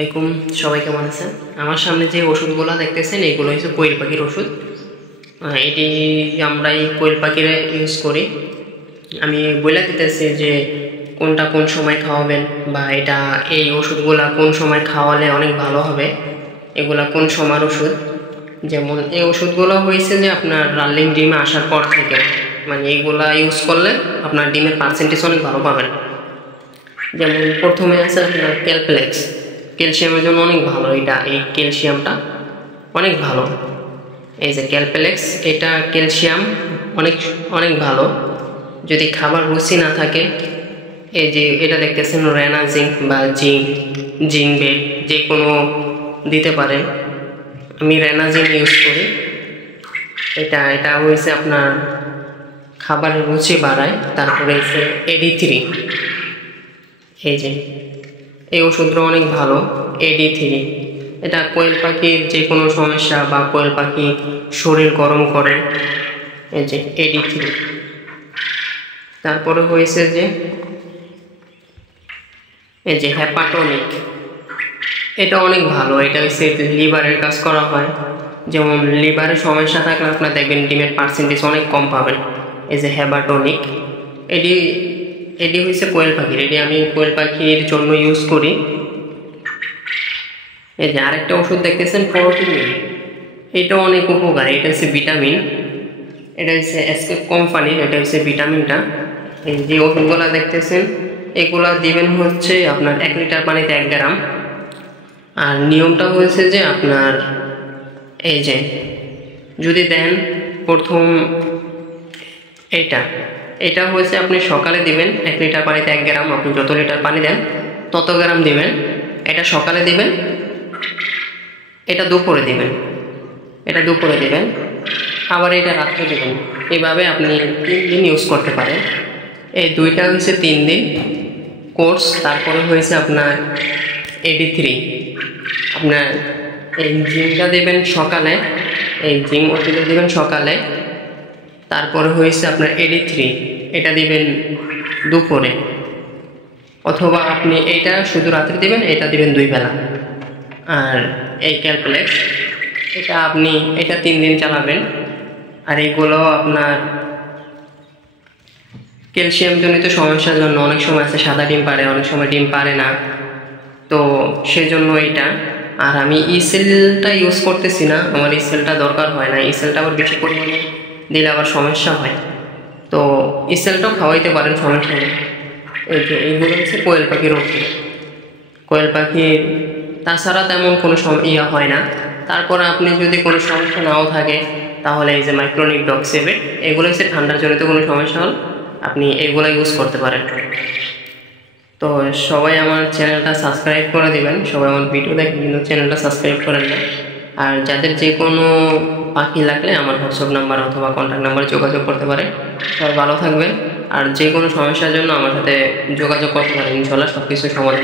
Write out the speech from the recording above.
আসসালামাইকুম, সবাই কেমন আছেন? আমার সামনে যে ওষুধগুলো দেখতেছেন এগুলো হচ্ছে কোয়েল পাখির ওষুধ। এটি আমরা এই কোয়েল পাখির ইউজ করি। আমি বলে দিতেছি যে কোনটা কোন সময় খাওয়াবেন, বা এটা এই ওষুধগুলা কোন সময় খাওয়ালে অনেক ভালো হবে, এগুলা কোন সময়ের ওষুধ। যেমন এই ওষুধগুলো হয়েছে যে আপনার রানিং ডিমে আসার পর থেকে, মানে এইগুলা ইউজ করলে আপনার ডিমের পার্সেন্টেজ অনেক ভালো পাবেন। যেমন প্রথমে আছে আপনার ক্যালপ্লেক্স, ক্যালসিয়ামের জন্য অনেক ভালো। এই ক্যালসিয়ামটা অনেক ভালো। এই যে ক্যালপ্লেক্স, এটা ক্যালসিয়াম অনেক অনেক ভালো। যদি খাবার রুচি না থাকে, এই যে এটা দেখতেছেন রেনাজিং বা জিংবেট যে কোনো দিতে পারেন। আমি রেনাজিং ইউজ করি। এটা হয়েছে আপনার খাবারের রুচি বাড়ায়। তারপরে হচ্ছে AD3, এই যে এই ওষুধটা অনেক ভালো। AD3 এটা কোয়েল পাখির যে কোনো সমস্যা বা কোয়েল পাখি শরীর গরম করে। এই যে AD3। তারপরে হয়েছে যে এই যে হেপাটোনিক, এটা অনেক ভালো। এটা হচ্ছে লিভারের কাজ করা হয়। যেমন লিভারের সমস্যা থাকলে আপনার দেখবেন ডিমের পার্সেন্টেজ অনেক কম পাবেন। এই যে হেপাটোনিক, এটি হচ্ছে কোয়েল পাখির। এটি আমি কোয়েল পাখির জন্য ইউজ করি। এই যে আরেকটা ওষুধ দেখতেছেন প্রোটিন, এটা অনেক উপকার। এটা হচ্ছে ভিটামিন, এটা হচ্ছে এসকেপ কোম্পানির। এটা হচ্ছে ভিটামিনটা। এই যে ওষুধগুলো দেখতেছেন এগুলা দিবেন হচ্ছে আপনার 1 লিটার পানিতে 1 গ্রাম। আর নিয়মটা হয়েছে যে আপনার এই যে যদি দেন প্রথম এটা হয়েছে আপনি সকালে দিবেন 1 লিটার পানিতে 1 গ্রাম। আপনি যত লিটার পানি দেন তত গ্রাম দিবেন। এটা সকালে দিবেন, এটা দুপুরে দিবেন, আবার এটা রাত্রে দিবেন। এইভাবে আপনি 3 দিন ইউজ করতে পারেন। এই দুইটা হচ্ছে 3 দিন কোর্স। তারপরে হয়েছে আপনার AD3, আপনার এই জিঙ্কটা দেবেন সকালে, এই জিঙ্ক ওষুধটা দেবেন সকালে। তারপরে হয়েছে আপনার AD3, এটা দিবেন দুপুরে, অথবা আপনি এইটা শুধু রাত্রে দিবেন, এটা দিবেন 2 বেলা। আর এই ক্যালপ্লেক্স, এটা 3 দিন চালাবেন। আর এইগুলো আপনার ক্যালসিয়াম জনিত সমস্যার জন্য অনেক সময় আছে সাদা ডিম পারে, অনেক সময় ডিম পারে না, তো সেজন্য এটা। আর আমি ইসেলটা ইউজ করতেছি না, আমার ইসেলটা দরকার হয় না। ইসেলটা আবার বেশি পরিমাণে দিলে আবার সমস্যা হয়, তো ইসেলটাও খাওয়াইতে পারেন, সমস্যা নেই। এই যে এইগুলো হচ্ছে কোয়েল পাখির ওষুধ। কোয়েল পাখির তাছাড়া তেমন কোনো হয় না। তারপর আপনি যদি কোনো সমস্যা নাও থাকে তাহলে এই যে মাইক্রোনিক ডক্সেভেট, এগুলো হচ্ছে ঠান্ডার জনিত কোনো সমস্যা হল আপনি এগুলো ইউজ করতে পারেন। তো সবাই আমার চ্যানেলটা সাবস্ক্রাইব করে দিবেন। সবাই আমার ভিডিও দেখেন কিন্তু চ্যানেলটা সাবস্ক্রাইব করেন না। আর যাদের যে কোনো পাখি লাগলে আমার হোয়াটসঅ্যাপ নাম্বার অথবা কন্ট্যাক্ট নাম্বারে যোগাযোগ করতে পারে। সবাই ভালো থাকবেন। আর যে কোনো সমস্যার জন্য আমার সাথে যোগাযোগ করতে পারেন, ইনশাআল্লাহ সব কিছু সমাধান।